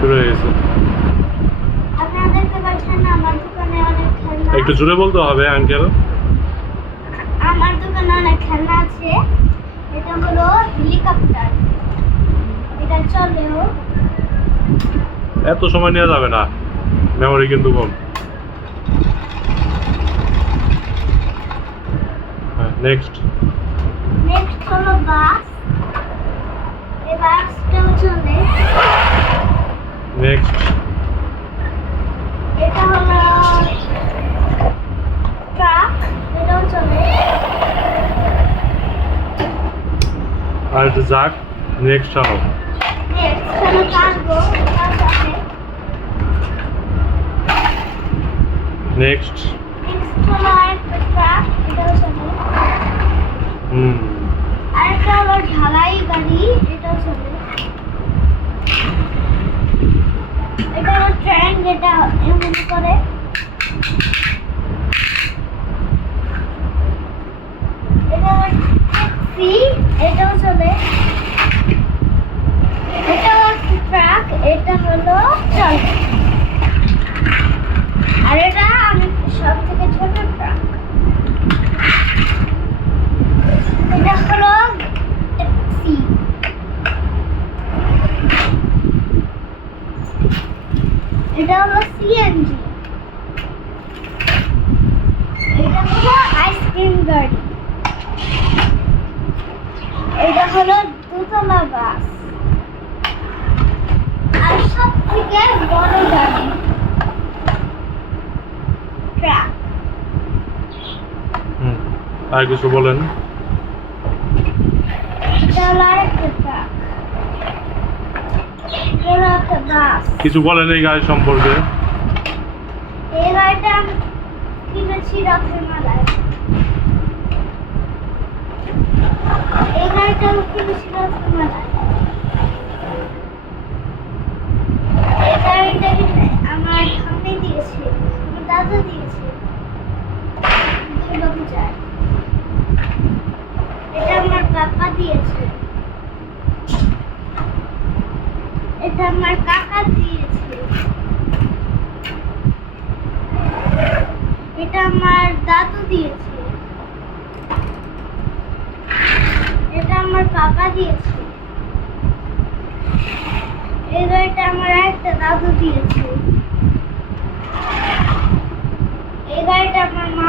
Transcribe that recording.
শুরু হয়ে গেছে। আপনারা দেখতে পাচ্ছেন আমার দোকানে অনেক খেলনা। একটু জোরে বলতে হবে আঙ্কেল। আমার দোকানে অনেক খেলনা আছে। এটা হলো হেলিকপ্টার। এটা চলেও। এত সময় নেওয়া যাবে না, মেমোরি কিন্তু কম। হ্যাঁ, নেক্সট হলো বাস। এই বাসটাও চলে। নেক্সট এটা হলো ট্রাক। এটাও চলে। আর একটু যাক। নেক্সট আনো। নেক্সট হলো কার্গো। এটা চলে। নেক্সট হলো আরেকটা ট্রাক। এটাও চলে। হুম আরেকটা হলো ঢালাই গাড়ি। এটাও চলে। এটা হলো ট্রেন, যেটা এমন করে। এটা হলো ট্যাক্সি। এটাও চলে। এটা হলো ট্রাক। এটা হলো চলে। আর এটা আমি সব থেকে ছোট ট্রাক। এটা হলো ট্যাক্সি। এটা হলো সিএনজি। এটা হলো আইসক্রিম গাড়ি। এটা হলো দোতলা বাস। আর সব থেকে বড় গাড়ি ট্রাক। হুম আর কিছু বলেন। এটা হলো আরেকটা ট্রাক। এটা হলো একটা বাস। কিছু বলেন এই গাড়ি সম্পর্কে। এই গাড়িটা আমি কিনেছি রথের মেলায়। এই গাড়িটা আমি কিনেছি রথের মেলায়। এই গাড়িটা আমার ঠাম্মি দিয়েছে, আমার দাদা দিয়েছে দুর্গাপূজায়। এটা আমার পাপা দিয়েছে। এটা আমার কাকা দিয়েছে। এটা আমার দাদু দিয়েছে। এটা আমার কাকা দিয়েছে। এই গাড়িটা আমার একটা দাদু দিয়েছে। এই গাড়িটা আমার মামা